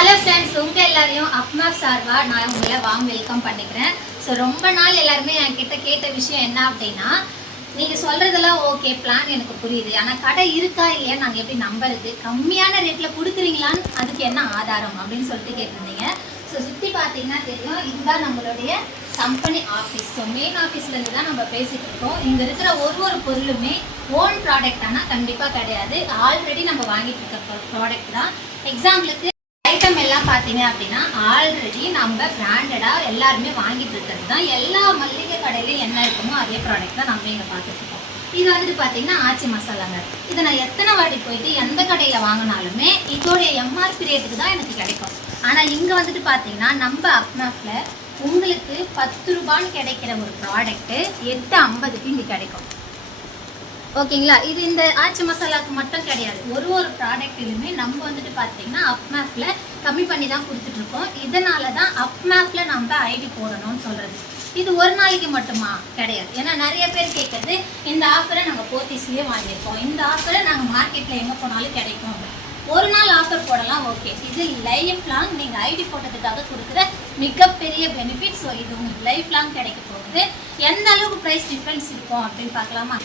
Hello friends, உங்கள் எல்லாரையும் அப்மா சார்பா நான் உங்களை வெல்கம் பண்ணிக்கிறேன். ஸோ ரொம்ப நாள் எல்லாருமே என்கிட்ட கேட்ட விஷயம் என்ன அப்படின்னா, நீங்கள் சொல்கிறதெல்லாம் ஓகே, பிளான் எனக்கு புரியுது, ஆனால் கடை இருக்கா இல்லையா நாங்கள் எப்படி நம்புறது, கம்மியான ரேட்டில் கொடுக்குறீங்களான்னு அதுக்கு என்ன ஆதாரம் அப்படின்னு சொல்லிட்டு கேட்டிருந்தீங்க. ஸோ சுற்றி பார்த்தீங்கன்னா தெரியும், இதுதான் நம்மளுடைய கம்பெனி ஆஃபீஸ். ஸோ மெயின் ஆஃபீஸ்லேருந்து தான் நம்ம பேசிகிட்டு இருக்கோம். இங்கே இருக்கிற ஒரு பொருளுமே ஓன் ப்ராடக்ட் ஆனால் கண்டிப்பாக கிடையாது, ஆல்ரெடி நம்ம வாங்கிட்டு இருக்க ப்ராடக்ட் தான். எக்ஸாம்பிளுக்கு ஐட்டம் எல்லாம் பார்த்தீங்க அப்படின்னா ஆல்ரெடி நம்ம பிராண்டடாக எல்லாருமே வாங்கிட்டு இருக்கிறது தான். எல்லா மல்லிகை கடையிலையும் என்ன இருக்குமோ அதே ப்ராடக்ட் தான் நம்ம இங்கே பார்த்துட்டு இருக்கோம். இது வந்துட்டு பார்த்தீங்கன்னா ஆச்சி மசாலாங்க. இதை நான் எத்தனை வாட்டி போயிட்டு எந்த கடையில் வாங்கினாலுமே இதோடைய எம்ஆர்பி ரேட்டுக்கு தான் எனக்கு கிடைக்கும். ஆனால் இங்கே வந்துட்டு பார்த்தீங்கன்னா நம்ம அப்னாஃபில் உங்களுக்கு 10 ரூபான்னு கிடைக்கிற ஒரு ப்ராடக்ட்டு 8.50க்கு இங்கே கிடைக்கும். ஓகேங்களா? இது இந்த ஆச்சி மசாலாவுக்கு மட்டும் கிடையாது, ஒரு ப்ராடக்ட்லையுமே நம்ம வந்துட்டு பார்த்தீங்கன்னா அப்மேப்பில் கம்மி பண்ணி தான் கொடுத்துட்ருக்கோம். இதனால தான் அப்மேப்பில் நம்ம ஐடி போடணும்னு சொல்கிறது. இது ஒரு நாளைக்கு மட்டுமா கிடையாது. ஏன்னா நிறைய பேர் கேட்குறது, இந்த ஆஃபரை நாங்கள் போத்தீஸ்லேயே வாங்கியிருக்கோம், இந்த ஆஃபரை நாங்கள் மார்க்கெட்டில் எங்கே போனாலும் கிடைக்கும். ஒரு நாள் ஆஃபர் போடலாம், ஓகே. இது லைஃப் லாங் நீங்கள் ஐடி போட்டதுக்காக கொடுக்குற மிகப்பெரிய பெனிஃபிட். ஸோ இது உங்களுக்கு லைஃப் லாங் கிடைக்க போகுது. எந்த அளவுக்கு ப்ரைஸ் டிஃப்ரென்ஸ் இருக்கும் அப்படின்னு பார்க்கலாமா?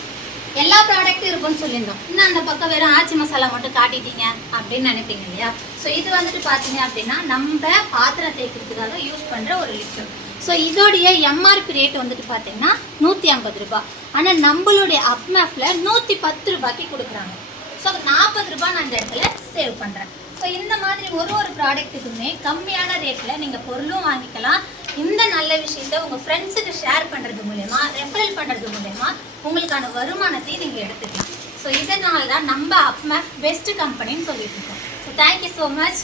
எல்லா ப்ராடக்ட்டும் இருக்குன்னு சொல்லியிருந்தோம், இன்னும் அந்த பக்கம் வெறும் ஆச்சி மசாலா மட்டும் காட்டிட்டீங்க அப்படின்னு நினைப்பீங்க இல்லையா? ஸோ இது வந்துட்டு பார்த்தீங்க அப்படின்னா நம்ம பாத்திரம் தேய்க்கிறதுக்காக யூஸ் பண்ணுற ஒரு லிக்விட். ஸோ இதோடைய எம்ஆர்பி ரேட் வந்துட்டு பார்த்தீங்கன்னா 150 ரூபாய். ஆனால் நம்மளுடைய அப்மேப்பில் 110 ரூபாய்க்கு கொடுக்குறாங்க. ஸோ 40 ரூபாய் நான் இந்த இடத்துல சேவ் பண்ணுறேன். ஸோ இந்த மாதிரி ஒரு ப்ராடக்ட்டுக்குமே கம்மியான ரேட்டில் நீங்கள் பொருளும் வாங்கிக்கலாம். இந்த நல்ல விஷயத்தை உங்கள் ஃப்ரெண்ட்ஸுக்கு ஷேர் பண்ணுறது மூலயமா, ரெஃபரல் பண்ணுறது மூலயமா உங்களுக்கான வருமானத்தையும் நீங்கள் எடுத்துக்கலாம். ஸோ இதனால தான் நம்ம அப்மேப் பெஸ்ட் கம்பெனின்னு சொல்லிட்டு இருக்கோம். So thank you so much.